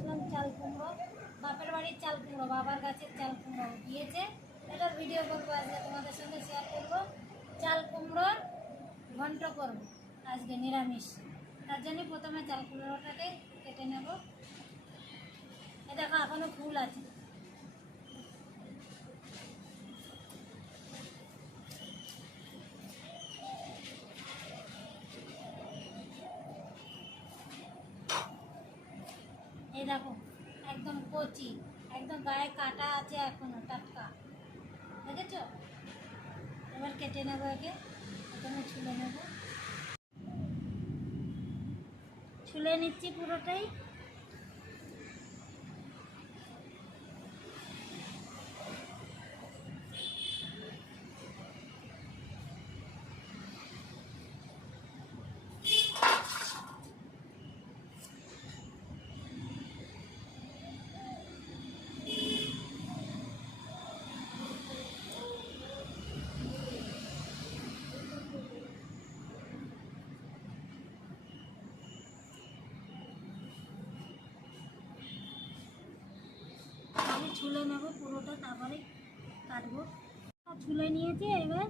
আসলাম চাল কুমড়ো। বাপের বাড়ির চাল কুমড়ো, বাবার গাছের চাল কুমড়ো দিয়েছে। এটার ভিডিও করব আজকে তোমাদের সঙ্গে শেয়ার করব। চাল কুমড়োর ঘন্ট করব আজকে, নিরামিষ। তার জন্যই প্রথমে চাল কুমড়োটাকে কেটে নেব। এ দেখো, এখনও ফুল আছে। কচি একদম গায়ে কাটা আছে এখনও, টাটকা। দেখেছ? এবার কেটে নেব একে। প্রথমে ছুলে নেব। ছুলে নিচ্ছি পুরোটাই আমি ছুলে নেব, পুরোটা তারপরে কাটবো। ছুলে নিয়েছি এবার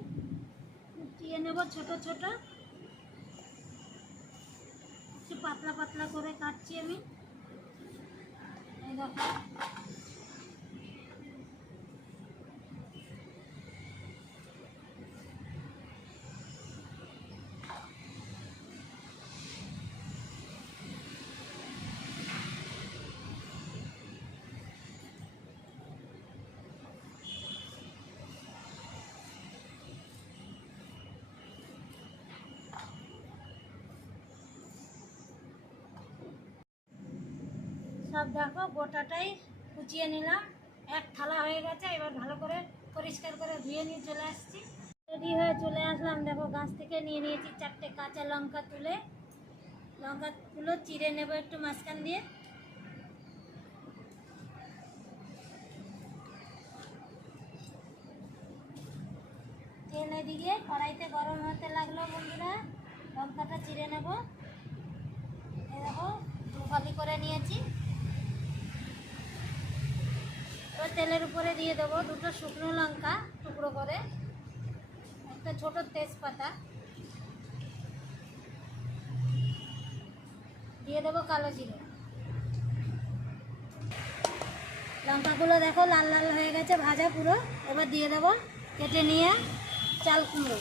কুচিয়ে নেব ছোট ছোট। একটু পাতলা পাতলা করে কাটছি আমি। এই দেখো। সব দেখো, গোটাটাই কুচিয়ে নিলাম। এক থালা হয়ে গেছে, এবার ভালো করে পরিষ্কার করে ধুয়ে নিয়ে চলে আসছি। রেডি হয়ে চলে আসলাম। দেখো, গাছ থেকে নিয়ে নিয়েছি চারটে কাঁচা লঙ্কা তুলে। লঙ্কাগুলো চিড়ে নেব একটু মাঝখান দিয়ে। তেল এদিকে কড়াইতে গরম হতে লাগল বন্ধুরা, লঙ্কাটা চিড়ে নেব। দেখো দু করে নিয়েছি। এবার তেলের উপরে দিয়ে দেবো দুটো শুকনো লঙ্কা টুকরো করে, একটা ছোট তেজপাতা। দিয়ে দেবো কালো জিরে। লঙ্কাগুলো দেখো লাল লাল হয়ে গেছে, ভাজা পুরো। এবার দিয়ে দেবো কেটে নিয়ে চাল কুমড়ো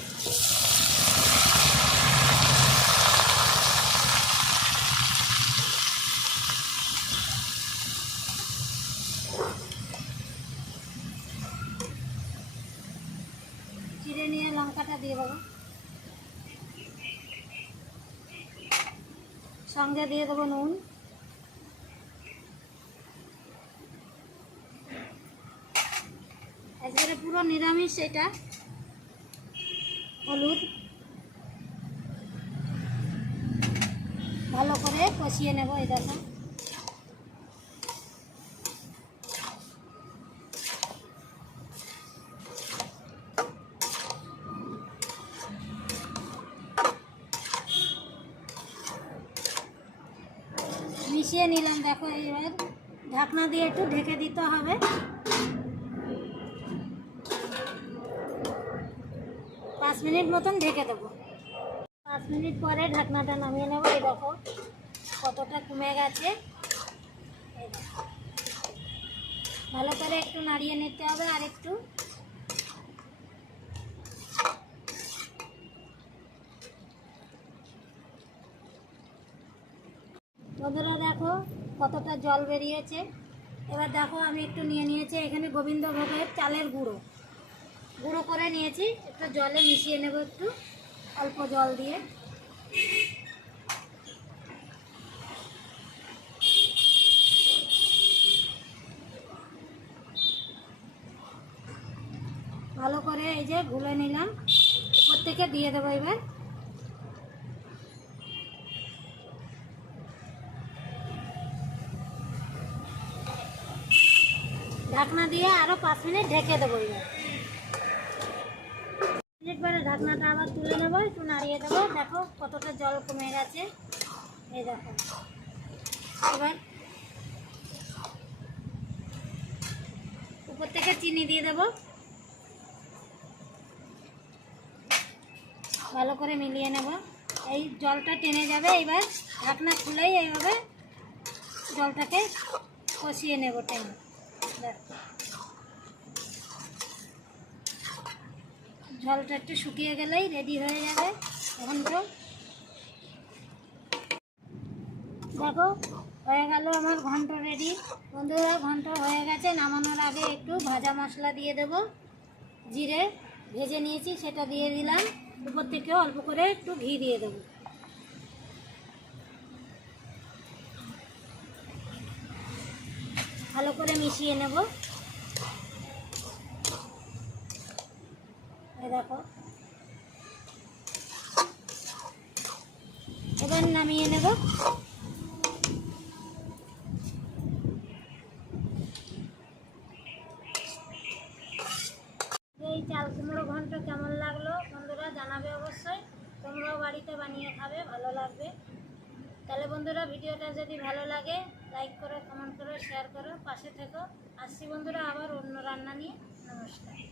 চিড়ে নিয়ে লঙ্কাটা দিয়ে দেবো। সঙ্গে দিয়ে দেবো নুন। একবারে পুরো নিরামিষ এটা। হলুদ। ভালো করে কষিয়ে নেব এই দেখো। মিশিয়ে নিলাম, দেখো এবার ঢাকনা দিয়ে একটু ঢেকে দিতে হবে। পাঁচ মিনিট মতন ঢেকে দেবো। পাঁচ মিনিট পরে ঢাকনাটা নামিয়ে নেব, এই দেখো কতটা কমে গেছে। ভালো করে একটু নাড়িয়ে নিতে হবে আর একটু বন্ধুরা দেখো, কতটা জল বেরিয়েছে। এবার দেখো, আমি একটু নিয়ে নিয়েছি এখানে গোবিন্দভোগের চালের গুঁড়ো। গুঁড়ো করে নিয়েছি, একটু জলে মিশিয়ে নেব একটু, অল্প জল দিয়ে। ভালো করে এই যে গুলে নিলাম থেকে দিয়ে দেবো এবার। ঢাকনা দিয়ে আরও পাঁচ মিনিট ঢেকে দেবো এবার। পরে ঢাকনাটা আবার তুলে নেব, একটু নাড়িয়ে দেবো। দেখো কতটা জল কমে গেছে। এই দেখো। এবার উপর থেকে চিনি দিয়ে দেবো। ভালো করে মিলিয়ে নেব। এই জলটা টেনে যাবে এইবার ঢাকনা খুলেই এইভাবে জলটাকে কষিয়ে নেব টেনে। জলটা একটু শুকিয়ে গেলেই রেডি হয়ে যাবে। ঘন্ট দেখো, হয়ে গেল আমার ঘন্ট রেডি বন্ধুরা, ঘন্ট হয়ে গেছে, নামানোর আগে একটু ভাজা মশলা দিয়ে দেব। জিরে ভেজে নিয়েছি, সেটা দিয়ে দিলাম। উপর থেকে অল্প করে একটু ঘি দিয়ে দেবো। ভালো করে মিশিয়ে নেব। দেখো। এবার নামিয়ে নেব। এই চাল কুমড়ো ঘন্ট কেমন লাগল বন্ধুরা জানাবে অবশ্যই। তোমরাও বাড়িতে বানিয়ে খাবে, ভালো লাগবে। তাহলে বন্ধুরা ভিডিওটা যদি ভালো লাগে লাইক করো কমেন্ট করো শেয়ার করো, পাশে থেকো। আসছি বন্ধুরা আবার অন্য রান্না নিয়ে। নমস্কার।